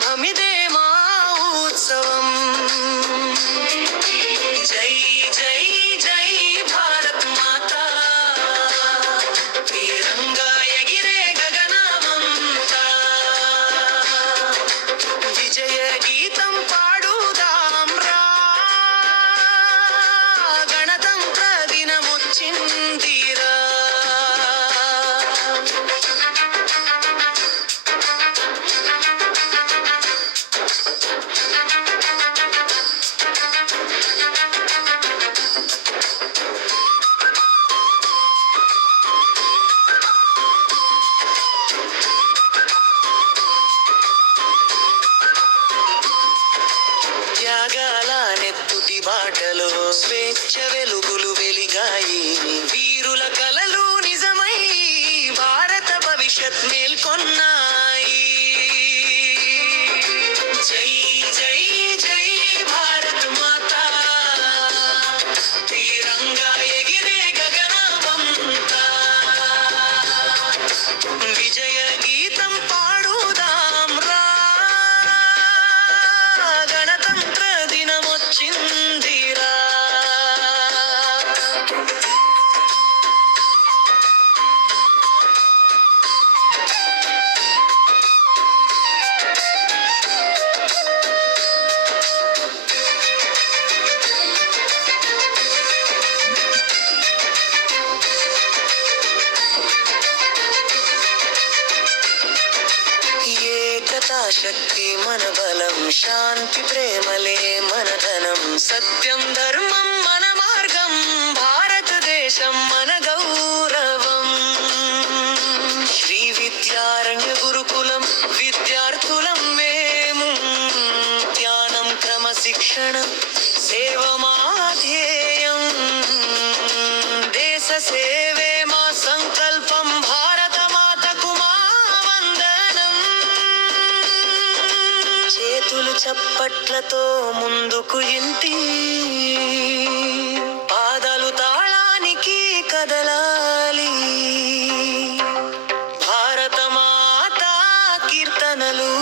ప్రారంభమిదే మా ఉత్సవం. జై జై జై భారత్ మాతా, తీరంగా ఎగిరే గగనమంతా. విజయ గీతం పాడుదాం రా, గణతంత్ర దినమొచ్చిందిరా. త్యాగాల నెత్తుటి బాటలో స్వేచ్ఛ వెలుగులు వెలిగాయి. వీరుల కలలు నిజమై భారత భవిష్యత్ మేల్కొన్నాయి. జై జై జై భారత్ మాతా, తీరంగా ఎగిరే గగనమంతా. విజయ గీతం పాడుదాం రా, గణతంత్ర దినమొచ్చిందిరా. ఏకతా శక్తి మన బలం, శాంతి ప్రేమలే మన ధనం. సత్యం ధర్మం మన మార్గం, భారతదేశం మన గౌరవం. శ్రీ విద్యారణ్య గురుకులం విద్యార్థులం మేము, ధ్యానం క్రమశిక్షణ సేవ మా ధ్యేయం. దేశ సేవే మా సంకల్పం, భారత మాతకు మా వందనం. చేతులు చప్పట్లతో ముందుకు ఇంటి, పాదాలు తాళానికి కదలాలి. భారత మాత కీర్తనలు